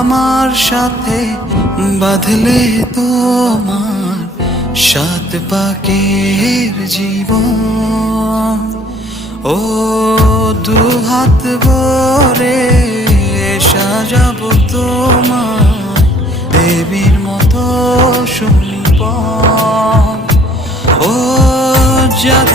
আমার সাথে বাঁধলে তোমার সাত পাকের জীবন। ও দুহাত ভরে সাজাবো তোমার দেবীর মতো সুনিপন। ও জাত